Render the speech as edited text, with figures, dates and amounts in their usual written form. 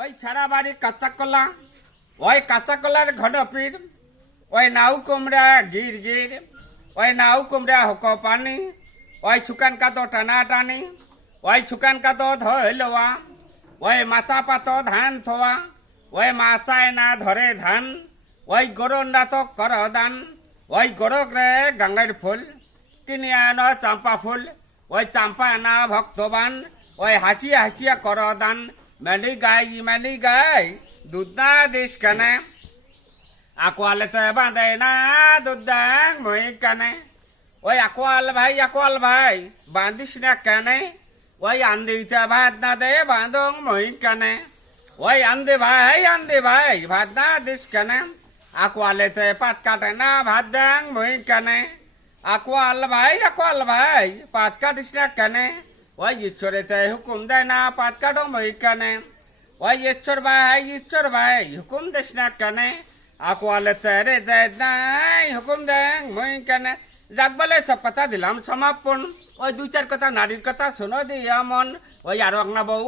ওই ছাড়া বাড়ি কাঁচা কলা, ওই কাঁচা কলার ঘন পিঠ, ওই নাউ কুমড়া গির গির, ওই নাউ কুমড়া হক পানি, ওই শুকান কাতো টানা টানি, ওই শুকান কাতো ধরে লওয়া, ওই মাচা পাতো ধান থোয়া, ওই মাচায় না ধরে ধান, ওই গরুর না তো কর দান, ওই গরক রে গাঙ্গের ফুল, কিনে আনো চাম্পা ফুল, ওই চাম্পা না ভক্তবান, ওই হাসিয়া হাসিয়া কর দান, মেনি গাই দুধ না দিস কেনে, আকোয়ালেতে বাঁধে না দুধ দেং মই কেনে, ওই আকোয়াল ভাই বাঁধিস না কেনে, ওই আন্দিতে ভাত না দে বাঁধং মই কেনে, ওই আন্দি ভাই ভাত না দিস কেনে, আকোয়ালেতে পাত কাটে না ভাত দেং মই কেনে, আকোয়াল ভাই পাত কাটিস না কেনে, ওই ঈশ্বরেতে হুকুম দেয় না পাত কাটো মই কেনে, ওই ঈশ্বর ভাই হুকুম দিস না কেনে, আকোয়ালেতে রে নাই হুকুম দেং মই কেনে। যাক বলে সব কথা দিলাম সমাপন। ওই দুই চার কথা নারীর কথা শোনো দিয়া মন। ওই আরো এক না বউ